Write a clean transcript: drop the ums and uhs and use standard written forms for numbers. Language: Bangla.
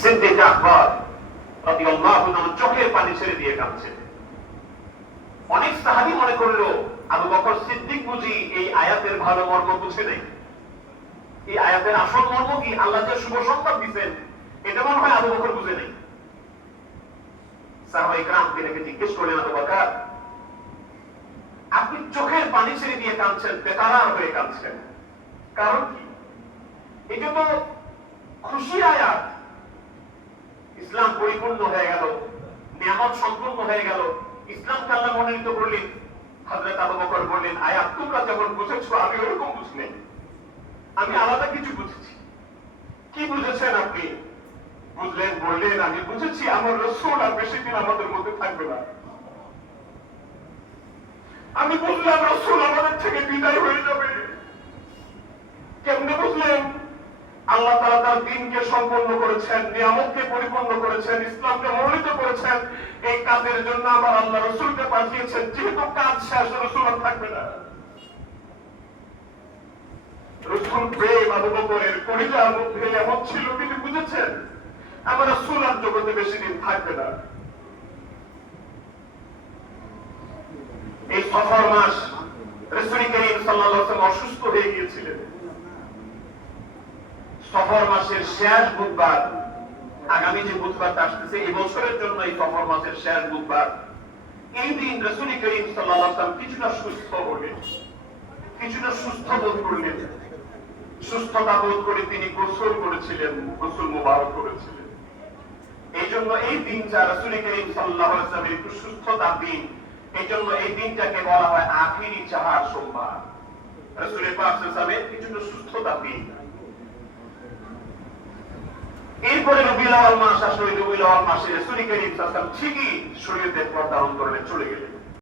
সিদ্দিক আকবর রাদিয়াল্লাহু আনহু চোখের পানি ছেড়ে দিয়ে কাঁদছেন। অনেক সাহাবী মনে করলো আবু বকর সিদ্দিক বুঝি এই আয়াতের ভালো মর্ম বুঝে নেই, এই আয়াতের আসল মর্ম কি, আল্লাহ যে শুভ সংবাদ দিবেন এটা মনে হয় আবু বকর বুঝে নেই। সাহাবায়ে কেরামকে ডেকে জিজ্ঞেস করলেন, আবু বকর আপনি চোখের পানি ছেড়ে দিয়ে কাঁদছেন, বেকারার হয়ে কাঁদছেন, কারণ কি? এটা তো খুশির আয়াত, ইসলাম পরিপূর্ণ হয়ে গেল, নিয়ামত সম্পূর্ণ হয়ে গেল, ইসলামকে আল্লাহ মনোনীত করলেন। হযরত আবু বকর বললেন, আয়াত তোমরা যেমন বুঝেছো আমি ওরকম বুঝিনি, আমি আলাদা কিছু বুঝেছি। কি বুঝেছেন আপনি? বুঝলেন? বললেন, আমি বুঝেছি আমার রাসূল আর বেশি দিন আমাদের মধ্যে থাকবে না। আমি বুঝলাম রাসূল আমাদের থেকে বিদায় হয়ে যাবে। কেমনে বুঝলেন? আল্লাহ তাআলা তার দ্বীনকে সম্পন্ন করেছেন, নিয়ামতকে পরিপূর্ণ করেছেন, ইসলামকে মনোনীত করেছেন। এই কাজের জন্য আমার আল্লাহ রাসূলকে পাঠিয়েছেন। যেহেতু কাজ শেষ, রাসূল আর থাকবে না। রাসূল প্রেম আবু বকরের কলিজার মধ্যে এমন ছিল, তিনি বুঝেছেন আমার রাসূল আর জগতে বেশি দিন থাকবে না। এই সফর মাস রাসূল করিম সাল্লাল্লাহু আলাইহি ওয়াসাল্লাম অসুস্থ হয়ে গিয়েছিলেন। সফর মাসের শেষ বুধবার, আগামী যে বুধবারটা আসতেছে এই বছরের জন্য এই সফর মাসের শেষ বুধবার, এই দিন রাসূল করিম সাল্লাল্লাহু আলাইহি ওয়াসাল্লাম কিছুটা সুস্থ হলেন, কিছুটা সুস্থ বোধ করলেন। সুস্থতা বোধ করে তিনি গোসল করেছিলেন, গোসল মুবারক করেছিলেন। এই জন্য এই দিনটা রাসূল করিম সাল্লাল্লাহু আলাইহি ওয়াসাল্লামের একটু সুস্থতার দিন। এই জন্য এই দিনটাকে বলা হয় আখিরি চাহার সোমবার, রাসূল পাক সাল্লাল্লাহু আলাইহি ওয়াসাল্লামের কিছুটা সুস্থতার দিন। এরপরে রবিউল আউয়াল মাস আসলো। রবিউল আউয়াল মাসে রাসূল করিম সাল্লাল্লাহু আলাইহি ওয়াসাল্লাম ঠিকই শরীয়তের পর্দা অন্তরে চলে গেলেন।